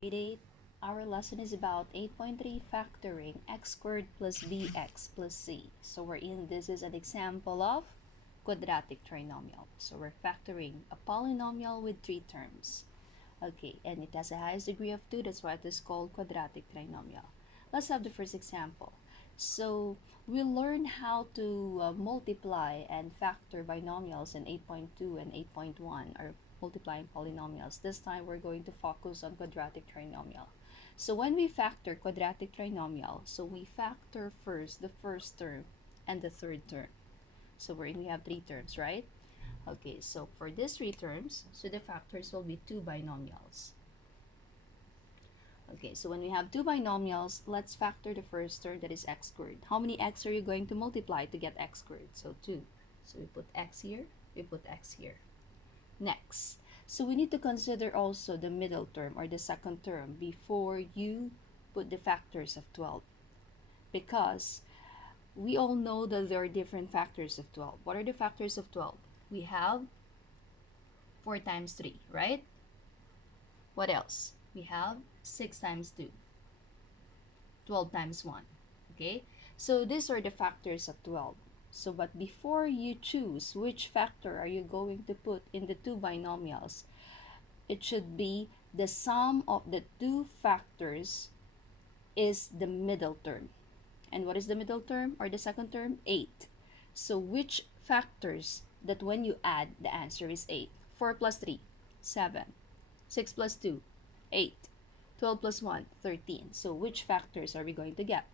Grade 8, our lesson is about 8.3 factoring x squared plus bx plus c. So this is an example of quadratic trinomial. So we're factoring a polynomial with 3 terms. Okay, and it has a highest degree of 2, that's why it is called quadratic trinomial. Let's have the first example. So we learned how to multiply and factor binomials in 8.2 and 8.1, or multiplying polynomials. This time we're going to focus on quadratic trinomial. So when we factor quadratic trinomial, so we factor first the first term and the third term. So we have 3 terms, right? Okay, so for these 3 terms, so the factors will be 2 binomials. Okay, so when we have 2 binomials, let's factor the first term, that is x squared. How many x are you going to multiply to get x squared? So 2. So we put x here, we put x here. Next, so we need to consider also the middle term or the second term before you put the factors of 12. Because we all know that there are different factors of 12. What are the factors of 12? We have 4 times 3, right? What else? We have 6 times 2, 12 times 1. Okay, so these are the factors of 12. So, but before you choose which factor are you going to put in the 2 binomials, it should be the sum of the 2 factors is the middle term. And what is the middle term or the second term? 8. So which factors that when you add, the answer is 8. 4 plus 3, 7. 6 plus 2, 8. 12 plus 1, 13. So which factors are we going to get?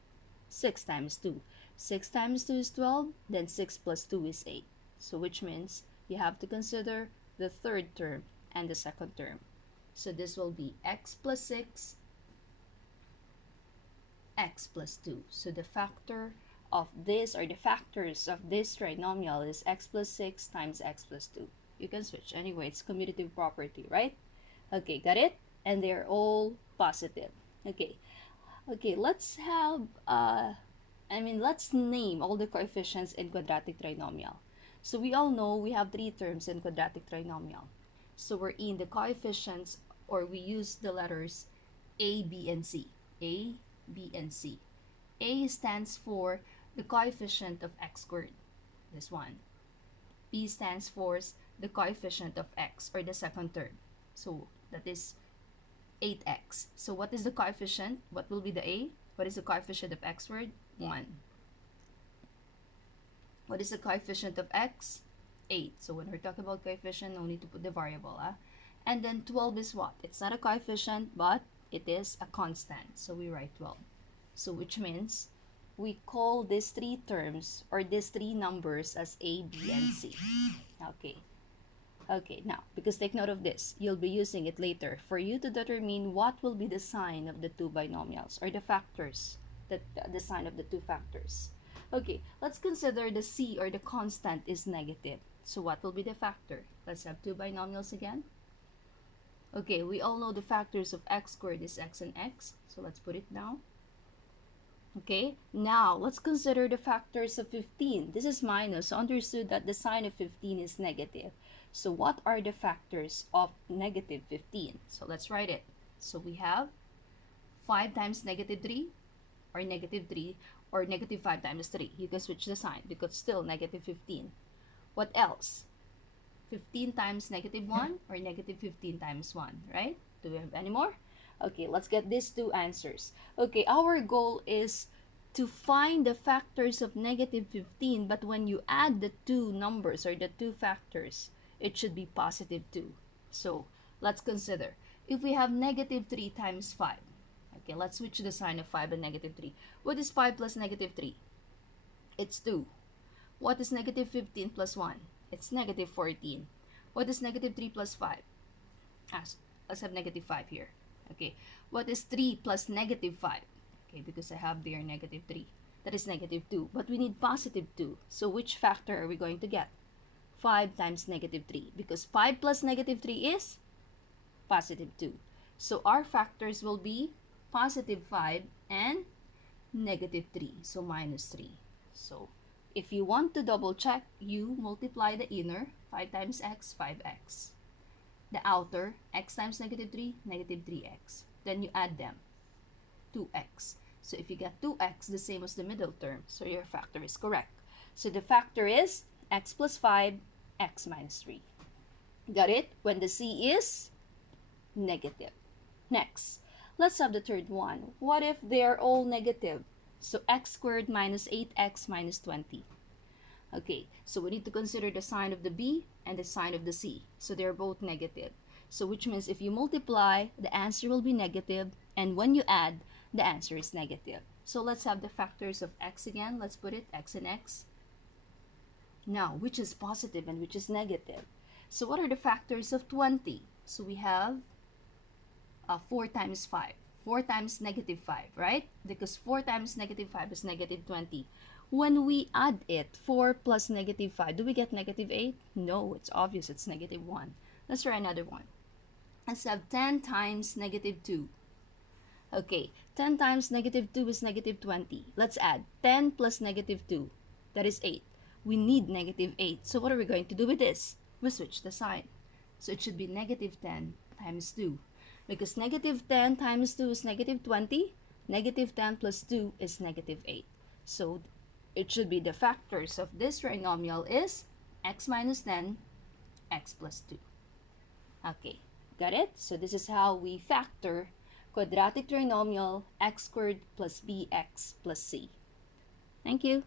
6 times 2. 6 times 2 is 12, then 6 plus 2 is 8. So which means you have to consider the third term and the second term. So this will be x plus 6, x plus 2. So the factor of this, or the factors of this trinomial, is x plus 6 times x plus 2. You can switch. Anyway, it's commutative property, right? Okay, got it? And they're all positive. Okay. Okay, let's have, let's name all the coefficients in quadratic trinomial. So we all know we have 3 terms in quadratic trinomial. So we're in the coefficients, or we use the letters A, B, and C. A, B, and C. A stands for the coefficient of x squared, this one. B stands for the coefficient of x, or the second term. So that is 8x. So what is the coefficient? What will be the A? What is the coefficient of x squared? 1. What is the coefficient of x? 8. So when we're talking about coefficient, no need to put the variable. And then 12 is what? It's not a coefficient, but it is a constant. So we write 12. So which means we call these 3 terms, or these 3 numbers, as A, B, and C. Okay. Okay, now, because take note of this, you'll be using it later for you to determine what will be the sign of the 2 binomials, or the factors, the sign of the 2 factors. Okay, let's consider the C, or the constant, is negative. So what will be the factor? Let's have 2 binomials again. Okay, we all know the factors of x squared is x and x. So let's put it now. Okay, now let's consider the factors of 15. This is minus, so understood that the sign of 15 is negative. So what are the factors of negative 15? So let's write it. So we have 5 times negative 3, or negative 3, or negative 5 times 3. You can switch the sign because still negative 15. What else? 15 times negative 1, or negative 15 times 1, right? Do we have any more? Okay, let's get these 2 answers. Okay, our goal is to find the factors of negative 15, but when you add the 2 numbers, or the 2 factors, it should be positive 2. So let's consider. If we have negative 3 times 5, okay, let's switch the sign of 5 and negative 3. What is 5 plus negative 3? It's 2. What is negative 15 plus 1? It's negative 14. What is negative 3 plus 5? Let's have negative 5 here. Okay, what is 3 plus negative 5? Okay, because I have there negative 3. That is negative 2. But we need positive 2. So which factor are we going to get? 5 times negative 3. Because 5 plus negative 3 is positive 2. So our factors will be positive 5 and negative 3. So minus 3. So if you want to double check, you multiply the inner, 5 times x, 5x. The outer, x times negative 3, negative 3x. then you add them. 2x. So if you get 2x, the same as the middle term, so your factor is correct. So the factor is x plus 5, x minus 3. Got it? When the c is negative. Next, let's have the third one. What if they're all negative? So x squared minus 8x minus 20. Okay, so we need to consider the sign of the b and the sign of the c. So they're both negative. So which means if you multiply, the answer will be negative, and when you add, the answer is negative. So let's have the factors of x again. Let's put it x and x. Now, which is positive and which is negative? So what are the factors of 20? So we have 4 times 5. 4 times negative 5, right? Because 4 times negative 5 is negative 20. When we add it, 4 plus negative 5, do we get negative 8? No, it's obvious it's negative 1. Let's try another one. Let's have 10 times negative 2. Okay, 10 times negative 2 is negative 20. Let's add 10 plus negative 2. That is 8. We need negative 8. So what are we going to do with this? We switch the sign. So it should be negative 10 times 2. Because negative 10 times 2 is negative 20. Negative 10 plus 2 is negative 8. So it should be the factors of this trinomial is x minus 10, x plus 2. Okay, got it? So this is how we factor quadratic trinomial x squared plus bx plus c. Thank you.